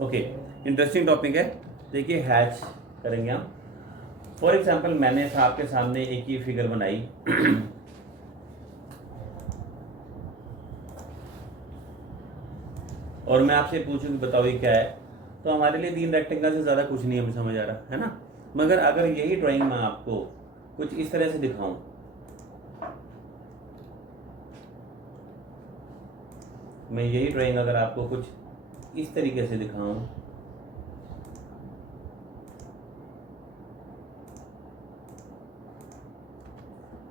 Okay, interesting topic है। देखिए hatch करेंगे हम। फॉर एग्जाम्पल मैंने आपके सामने एक ही फिगर बनाई और मैं आपसे पूछूं कि बताओ ये क्या है, तो हमारे लिए 3 रेक्टेंगल से ज़्यादा कुछ नहीं हमें समझ आ रहा है ना। मगर अगर यही ड्राइंग मैं आपको कुछ इस तरह से दिखाऊं, मैं यही ड्राइंग अगर आपको कुछ इस तरीके से दिखाऊं,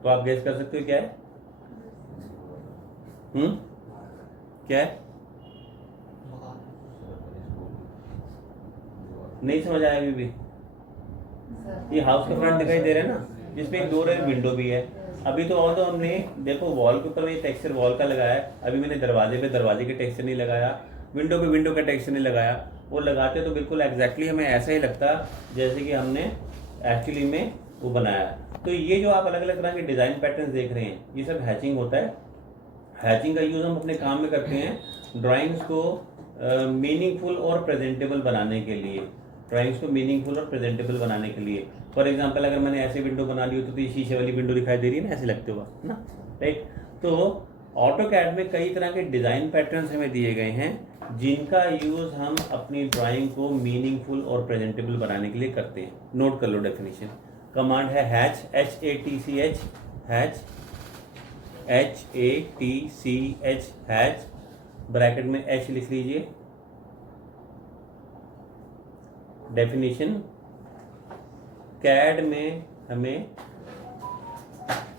तो आप गेस कर सकते हो क्या है? क्या है? नहीं समझ आया अभी भी? ये हाउस का फ्रंट दिखाई दे रहा है ना, जिसमें एक डोर है, विंडो भी है। अभी तो और तो हमने देखो वॉल के ऊपर में टेक्सचर वॉल का लगाया है, अभी मैंने दरवाजे पे दरवाजे के टेक्सचर नहीं लगाया, विंडो पे विंडो का टेक्सचर नहीं लगाया। वो लगाते तो बिल्कुल एग्जैक्टली हमें ऐसा ही लगता जैसे कि हमने एक्चुअली में वो बनाया है। तो ये जो आप अलग अलग तरह के डिज़ाइन पैटर्न देख रहे हैं, ये सब हैचिंग होता है। हैचिंग का यूज़ हम अपने काम में करते हैं ड्राइंग्स को मीनिंगफुल और प्रेजेंटेबल बनाने के लिए। ड्राइंग्स को मीनिंगफुल और प्रेजेंटेबल बनाने के लिए फॉर एग्जांपल अगर मैंने ऐसे विंडो बना ली हो तो ये शीशे वाली विंडो दिखाई दे रही है ना, ऐसे लगते हुआ ना, राइट। तो ऑटो कैड में कई तरह के डिज़ाइन पैटर्न्स हमें दिए गए हैं जिनका यूज़ हम अपनी ड्राइंग को मीनिंगफुल और प्रेजेंटेबल बनाने के लिए करते हैं। नोट कर लो डेफिनेशन। कमांड है hatch, HATCH, hatch, HATCH, hatch, bracket में H लिख लीजिए। डेफिनेशन, कैड में हमें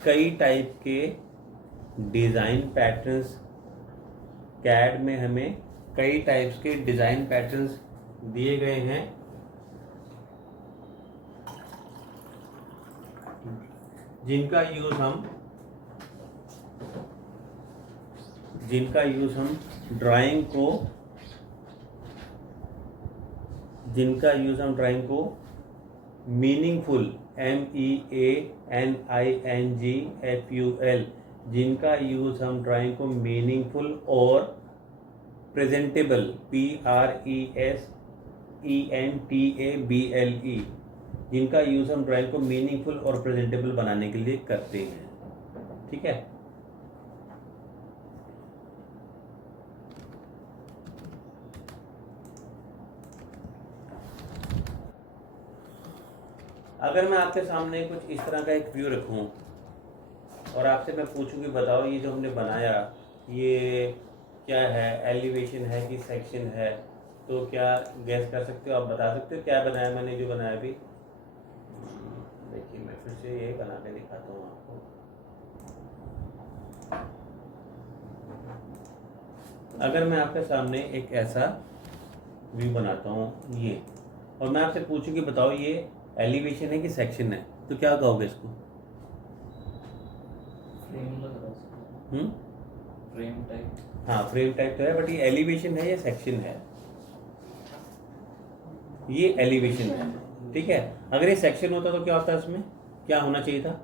कई टाइप के डिज़ाइन पैटर्न्स, कैड में हमें कई टाइप्स के डिज़ाइन पैटर्न्स दिए गए हैं जिनका यूज़ हम ड्राइंग को मीनिंगफुल, MEANINGFUL, जिनका यूज़ हम ड्राइंग को मीनिंगफुल और प्रेजेंटेबल, PRESENTABLE, जिनका यूज़ हम ड्राइंग को मीनिंगफुल और प्रेजेंटेबल बनाने के लिए करते हैं। ठीक है। अगर मैं आपके सामने कुछ इस तरह का एक व्यू रखूं और आपसे मैं पूछूं कि बताओ ये जो हमने बनाया ये क्या है, एलिवेशन है कि सेक्शन है, तो क्या गैस कर सकते हो? आप बता सकते हो क्या बनाया मैंने जो बनाया अभी? देखिए मैं फिर से ये बना के दिखाता हूँ आपको। अगर मैं आपके सामने एक ऐसा व्यू बनाता हूँ ये, और मैं आपसे पूछूं कि बताओ ये एलिवेशन है कि सेक्शन है, तो क्या कहोगे इसको? Frame type. हाँ फ्रेम टाइप तो है, बट ये एलिवेशन है या सेक्शन है? ये एलिवेशन है, ठीक है। अगर ये सेक्शन होता तो क्या होता है, इसमें क्या होना चाहिए था?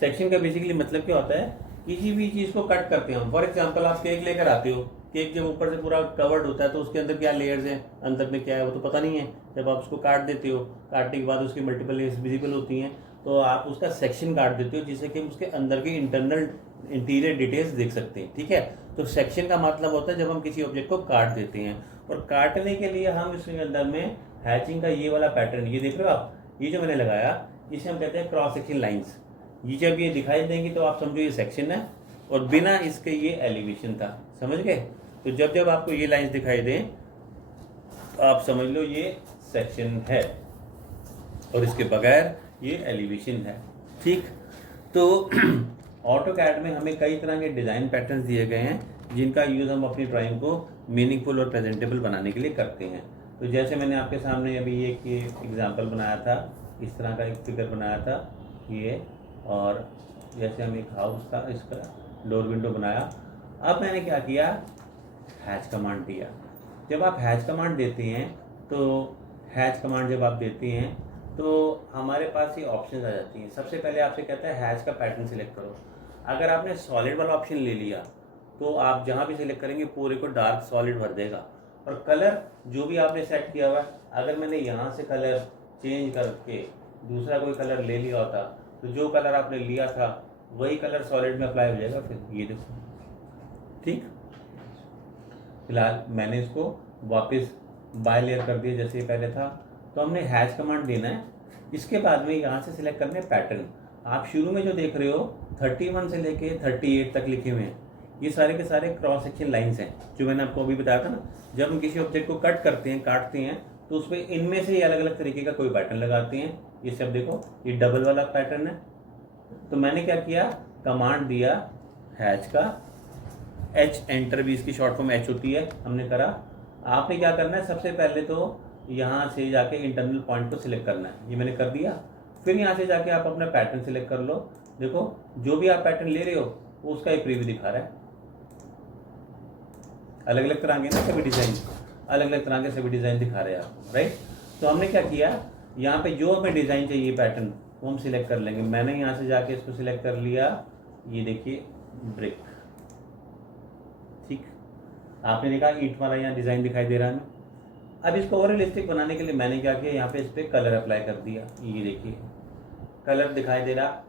सेक्शन का बेसिकली मतलब क्या होता है, किसी भी चीज़ को कट करते हैं हम। फॉर एग्जांपल आप केक लेकर आते हो, केक जब ऊपर से पूरा कवर्ड होता है तो उसके अंदर क्या लेयर्स हैं, अंदर में क्या है वो तो पता नहीं है। जब आप उसको काट देते हो, काटने के बाद उसकी मल्टीपल लेयर्स विजिबल होती हैं, तो आप उसका सेक्शन काट देते हो जिससे कि उसके अंदर की इंटीरियर डिटेल्स देख सकते हैं। ठीक है। तो सेक्शन का मतलब होता है जब हम किसी ऑब्जेक्ट को काट देते हैं, और काटने के लिए हम इसके अंदर में हैचिंग का ये वाला पैटर्न, ये देख रहे हो आप, ये जो मैंने लगाया इसे हम कहते हैं क्रॉस सेक्शन लाइन्स। ये जब ये दिखाई देंगी तो आप समझो ये सेक्शन है, और बिना इसके ये एलिवेशन था। समझ गए? तो जब जब आपको ये लाइंस दिखाई दें तो आप समझ लो ये सेक्शन है, और इसके बगैर ये एलिवेशन है। ठीक। तो ऑटो कैड में हमें कई तरह के डिज़ाइन पैटर्न्स दिए गए हैं जिनका यूज़ हम अपनी ड्राइंग को मीनिंगफुल और प्रेजेंटेबल बनाने के लिए करते हैं। तो जैसे मैंने आपके सामने अभी एक एग्जांपल बनाया था, इस तरह का एक फिगर बनाया था ये, और जैसे हम एक हाउस का इसका डोर विंडो बनाया। अब मैंने क्या किया, हैच कमांड दिया। जब आप हैच कमांड देते हैं तो हैच कमांड जब आप देते हैं तो हमारे पास ये ऑप्शन आ जाती हैं। सबसे पहले आपसे कहता है हैच का पैटर्न सिलेक्ट करो। अगर आपने सॉलिड वाला ऑप्शन ले लिया तो आप जहाँ भी सिलेक्ट करेंगे पूरे को डार्क सॉलिड भर देगा, और कलर जो भी आपने सेट किया हुआ है, अगर मैंने यहाँ से कलर चेंज करके दूसरा कोई कलर ले लिया होता तो जो कलर आपने लिया था वही कलर सॉलिड में अप्लाई हो जाएगा। फिर ये देखो, ठीक। फिलहाल मैंने इसको वापस बाय लेयर कर दिया जैसे ये पहले था। तो हमने हैश कमांड देना है, इसके बाद में यहाँ से सिलेक्ट करने पैटर्न। आप शुरू में जो देख रहे हो 31 से लेके 38 तक लिखे हुए हैं, ये सारे के सारे क्रॉस सेक्शन लाइंस हैं जो मैंने आपको अभी बताया था ना। जब हम किसी ऑब्जेक्ट को कट करते हैं, काटते हैं, तो उसमें इनमें से अलग अलग तरीके का कोई पैटर्न लगाते हैं। ये सब देखो, ये डबल वाला पैटर्न है। तो मैंने क्या किया, कमांड दिया हैच का, एच एंटर भी इसकी शॉर्ट फॉर्म एच होती है, हमने करा। आपने क्या करना है, सबसे पहले तो यहाँ से जाके इंटरनल पॉइंट को सिलेक्ट करना है, ये मैंने कर दिया। फिर यहाँ से जाके आप अपना पैटर्न सिलेक्ट कर लो। देखो जो भी आप पैटर्न ले रहे हो वो उसका एक प्रीव्यू दिखा रहा है। अलग अलग तरह के ना सभी डिज़ाइन, अलग अलग तरह के सभी डिज़ाइन दिखा रहे हैं आप, राइट। तो हमने क्या किया, यहाँ पे जो हमें डिज़ाइन चाहिए पैटर्न वो हम सिलेक्ट कर लेंगे। मैंने यहाँ से जाके इसको सिलेक्ट कर लिया, ये देखिए ब्रिक, ठीक। आपने देखा ईंट वाला यहाँ डिज़ाइन दिखाई दे रहा है। अब इसको और रियलिस्टिक बनाने के लिए मैंने क्या किया, यहाँ पे इस पर कलर अप्लाई कर दिया। ये देखिए कलर दिखाई दे रहा,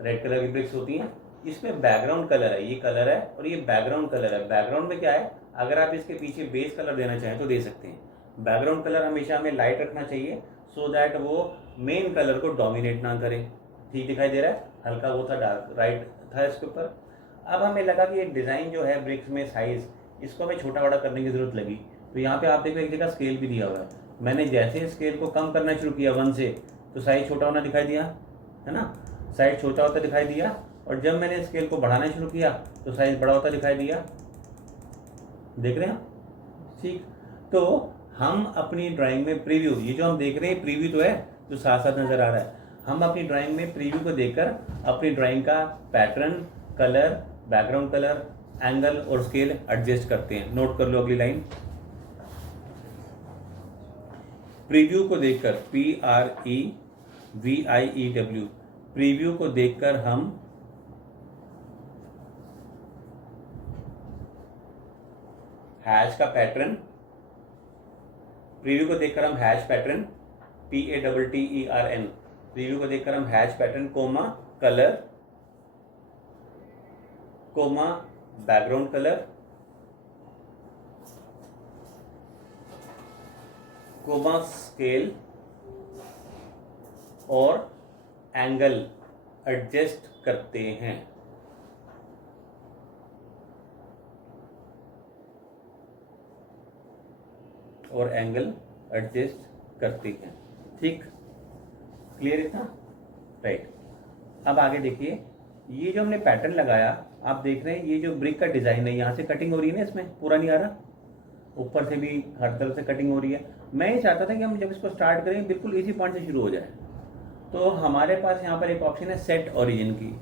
रेड कलर की ब्रिक्स होती हैं, इसमें बैकग्राउंड कलर है, ये कलर है और ये बैकग्राउंड कलर है। बैकग्राउंड में क्या है, अगर आप इसके पीछे बेस कलर देना चाहें तो दे सकते हैं। बैकग्राउंड कलर हमेशा हमें लाइट रखना चाहिए सो दैट वो मेन कलर को डोमिनेट ना करे। ठीक दिखाई दे रहा है, हल्का वो था डार्क राइट था इसके ऊपर। अब हमें लगा कि एक डिज़ाइन जो है ब्रिक्स में साइज़, इसको हमें छोटा बड़ा करने की ज़रूरत लगी। तो यहाँ पे आप देखो एक जगह स्केल भी दिया हुआ है। मैंने जैसे स्केल को कम करना शुरू किया 1 से, तो साइज छोटा होना दिखाई दिया, है ना, साइज छोटा होता दिखाई दिया। और जब मैंने स्केल को बढ़ाना शुरू किया तो साइज बड़ा होता दिखाई दिया। देख रहे हैं, ठीक। तो हम अपनी ड्राइंग में प्रीव्यू, ये जो हम देख रहे हैं प्रीव्यू तो है जो साथ साथ नजर आ रहा है। हम अपनी ड्राइंग में प्रीव्यू को देखकर अपनी ड्राइंग का pattern, colour, background colour, angle और स्केल एडजस्ट करते हैं। नोट कर लो अगली लाइन, प्रीव्यू को देखकर, PREVIEW, प्रीव्यू को देखकर हम हैश का पैटर्न, प्रीव्यू को देखकर हम हैश पैटर्न, PATTERN, प्रीव्यू को देखकर हम hash pattern comma colour comma background colour comma scale और एंगल एडजस्ट करते हैं। और एंगल एडजस्ट करते हैं, ठीक। क्लियर इतना, राइट। अब आगे देखिए, ये जो हमने पैटर्न लगाया, आप देख रहे हैं ये जो ब्रिक का डिज़ाइन है, यहाँ से कटिंग हो रही है ना, इसमें पूरा नहीं आ रहा, ऊपर से भी हर तरफ से कटिंग हो रही है। मैं ये चाहता था कि हम जब इसको स्टार्ट करें बिल्कुल इसी पॉइंट से शुरू हो जाए। तो हमारे पास यहाँ पर एक ऑप्शन है सेट ओरिजिन की,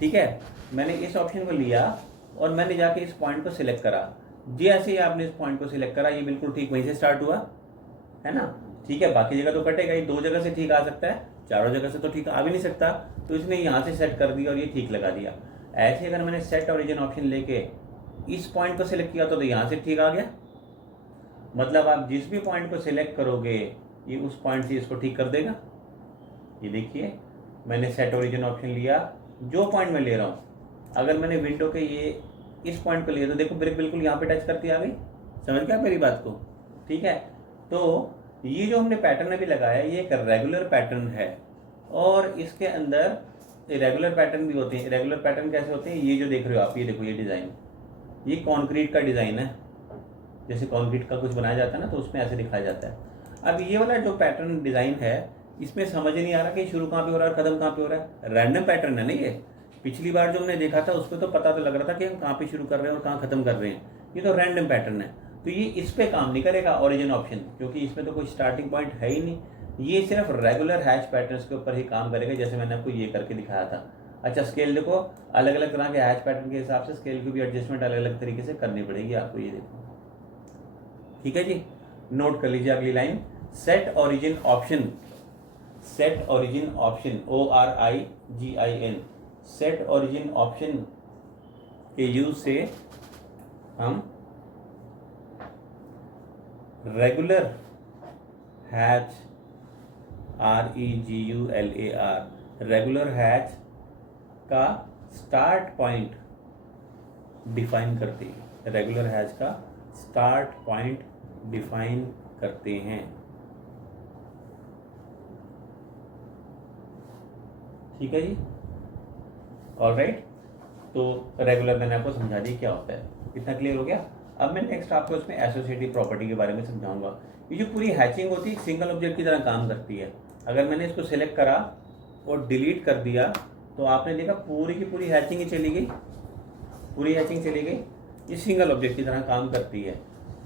ठीक है। मैंने इस ऑप्शन को लिया और मैंने जाके इस पॉइंट को सिलेक्ट करा। जैसे ही आपने इस पॉइंट को सिलेक्ट करा, ये बिल्कुल ठीक वहीं से स्टार्ट हुआ, है ना, ठीक है। बाकी जगह तो कटेगा ही, 2 जगह से ठीक आ सकता है, चारों जगह से तो ठीक आ भी नहीं सकता। तो इसने यहाँ से सेट कर दिया और ये ठीक लगा दिया। ऐसे अगर मैंने सेट ओरिजिन ऑप्शन लेके इस पॉइंट को सिलेक्ट किया तो यहाँ से ठीक आ गया। मतलब आप जिस भी पॉइंट को सिलेक्ट करोगे ये उस पॉइंट से इसको ठीक कर देगा। ये देखिए मैंने सेट ओरिजिन ऑप्शन लिया, जो पॉइंट मैं ले रहा हूँ, अगर मैंने विंडो के ये इस पॉइंट को लिया तो देखो ब्रिक बिल्कुल यहाँ पे टच करती आ गई। समझ गया मेरी बात को, ठीक है। तो ये जो हमने पैटर्न अभी लगाया ये एक रेगुलर पैटर्न है और इसके अंदर इरेगुलर पैटर्न भी होते हैं। इरेगुलर पैटर्न कैसे होते हैं, ये जो देख रहे हो आप, ये देखो ये डिज़ाइन, ये कंक्रीट का डिज़ाइन है। जैसे कंक्रीट का कुछ बनाया जाता है ना, तो उसमें ऐसे दिखाया जाता है। अब ये वाला जो पैटर्न डिज़ाइन है, इसमें समझ नहीं आ रहा कि शुरू कहाँ पे हो रहा है, खत्म कहाँ पे हो रहा है। रैंडम पैटर्न है ना ये। पिछली बार जो हमने देखा था उसको तो पता तो लग रहा था कि हम कहाँ पे शुरू कर रहे हैं और कहाँ खत्म कर रहे हैं। ये तो रैंडम पैटर्न है, तो ये इस पे काम नहीं करेगा ओरिजिन ऑप्शन, क्योंकि इसमें तो कोई स्टार्टिंग पॉइंट है ही नहीं। ये सिर्फ रेगुलर हैश पैटर्न्स के ऊपर ही काम करेगा, जैसे मैंने आपको ये करके दिखाया था। अच्छा, स्केल देखो, अलग अलग तरह के हैश पैटर्न के हिसाब से स्केल की भी एडजस्टमेंट अलग अलग तरीके से करनी पड़ेगी आपको, ये देखो, ठीक है जी। नोट कर लीजिए अगली line, set origin option, set origin option ORIGIN, set origin option के यूज से हम regular hatch, REGULAR, regular hatch का स्टार्ट पॉइंट डिफाइन करती है, रेगुलर हैच का स्टार्ट पॉइंट डिफाइन करते हैं। ठीक है जी, ऑलराइट। तो रेगुलर मैंने आपको समझा दी क्या होता है, इतना क्लियर हो गया। अब मैं नेक्स्ट आपको इसमें एसोसिएटिव प्रॉपर्टी के बारे में समझाऊंगा। ये जो पूरी हैचिंग होती है सिंगल ऑब्जेक्ट की तरह काम करती है। अगर मैंने इसको सिलेक्ट करा और डिलीट कर दिया तो आपने देखा पूरी की पूरी हैचिंग ही चली गई, पूरी हैचिंग चली गई। ये सिंगल ऑब्जेक्ट की तरह काम करती है।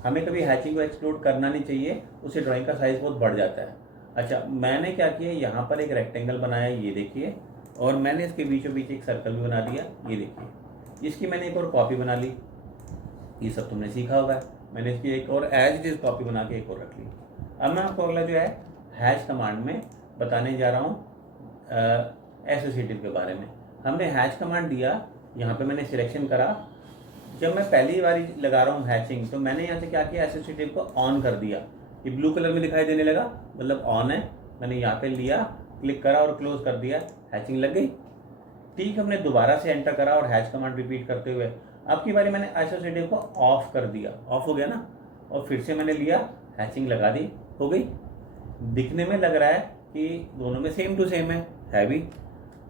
हमें कभी हैचिंग को एक्सप्लोर करना नहीं चाहिए, उससे ड्राइंग का साइज बहुत बढ़ जाता है। अच्छा, मैंने क्या किया, यहाँ पर एक रेक्टेंगल बनाया, ये देखिए, और मैंने इसके बीचों बीच एक सर्कल भी बना दिया, ये देखिए। इसकी मैंने एक और कॉपी बना ली, ये सब तुमने सीखा होगा। मैंने इसकी एक और एज इट इज कॉपी बना के एक और रख ली। अब मैं आपको अगला जो है हैश कमांड में बताने जा रहा हूँ एसोसिएटिव के बारे में। हमने हैश कमांड दिया, यहाँ पे मैंने सिलेक्शन करा। जब मैं पहली बार लगा रहा हूँ हैचिंग, तो मैंने यहाँ से क्या किया, एसोसिएटिव को ऑन कर दिया। ये ब्लू कलर में दिखाई देने लगा, मतलब ऑन है। मैंने यहाँ पे लिया, क्लिक करा और क्लोज कर दिया, हैचिंग लग गई। ठीक, हमने दोबारा से एंटर करा और हैश कमांड रिपीट करते हुए अब की बारी मैंने एसोसिएटिव को ऑफ कर दिया, ऑफ हो गया ना, और फिर से मैंने लिया, हैचिंग लगा दी, हो गई। दिखने में लग रहा है कि दोनों में सेम टू सेम है भी।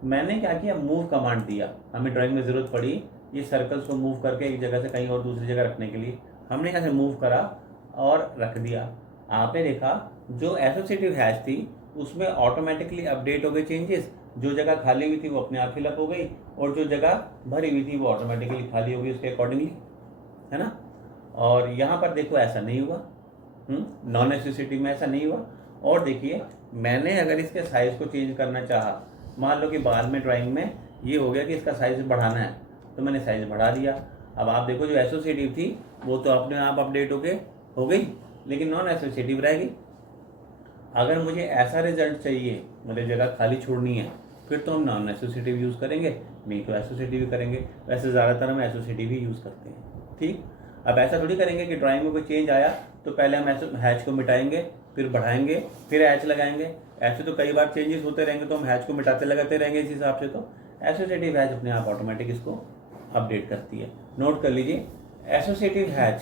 मैंने क्या किया, मूव कमांड दिया। हमें ड्राइंग में ज़रूरत पड़ी ये सर्कल्स को मूव करके एक जगह से कहीं और दूसरी जगह रखने के लिए। हमने यहाँ से मूव करा और रख दिया। आपने देखा जो एसोसिएटिव हैश थी उसमें ऑटोमेटिकली अपडेट हो गए चेंजेस। जो जगह खाली हुई थी वो अपने आप फिलअप हो गई, और जो जगह भरी हुई थी वो ऑटोमेटिकली खाली हो गई उसके अकॉर्डिंगली, है ना। और यहाँ पर देखो ऐसा नहीं हुआ, नॉन एसोसिएटिव में ऐसा नहीं हुआ। और देखिए, मैंने अगर इसके साइज़ को चेंज करना चाहा, मान लो कि बाद में ड्राइंग में ये हो गया कि इसका साइज़ बढ़ाना है, तो मैंने साइज़ बढ़ा दिया। अब आप देखो जो एसोसिएटिव थी वो तो अपने आप अपडेट हो गई, लेकिन नॉन एसोसिएटिव रहेगी। अगर मुझे ऐसा रिजल्ट चाहिए, मतलब जगह खाली छोड़नी है, फिर तो हम नॉन एसोसिएटिव यूज़ करेंगे, नहीं तो एसोसिएटिव ही करेंगे। वैसे ज़्यादातर हम एसोसिएटिव ही यूज़ करते हैं। ठीक, अब ऐसा थोड़ी करेंगे कि ड्राइंग में कोई चेंज आया तो पहले हम हैच को मिटाएंगे, फिर बढ़ाएंगे, फिर हैच लगाएंगे। ऐसे तो कई बार चेंजेस होते रहेंगे, तो हम हैच को मिटाते लगाते रहेंगे इस हिसाब से। तो एसोसिएटिव हैच अपने आप ऑटोमेटिक इसको अपडेट करती है। नोट कर लीजिए, associative hatch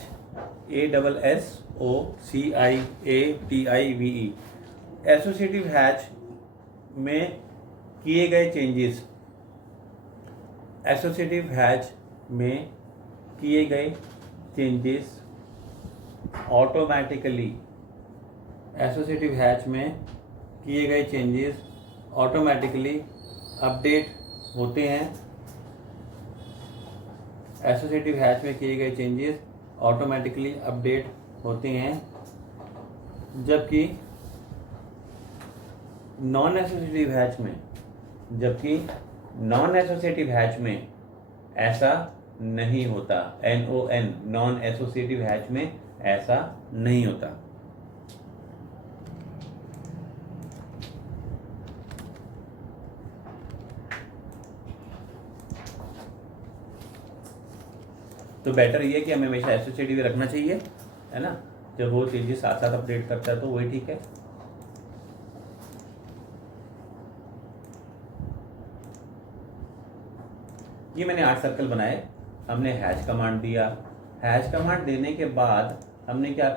ASSOCIATIVE, associative hatch में किए गए चेंजेस, एसोसिएटिव हैच में किए गए चेंजेस ऑटोमेटिकली, एसोसिएटिव हैच में किए गए चेंजेस ऑटोमेटिकली अपडेट होते हैं। एसोसिएटिव हैच में किए गए चेंजेस ऑटोमेटिकली अपडेट होते हैं, जबकि नॉन एसोसिएटिव हैच में ऐसा नहीं होता। NON, नॉन एसोसिएटिव हैच में ऐसा नहीं होता। तो बेटर ये कि हमें हमेशा एसोसिएटिव रखना चाहिए, है ना। जब वो चीज़ें साथ साथ अपडेट करता है तो वही ठीक है। ये मैंने 8 सर्कल बनाए। हमने हैश कमांड दिया। हैश कमांड देने के बाद हमने क्या करा,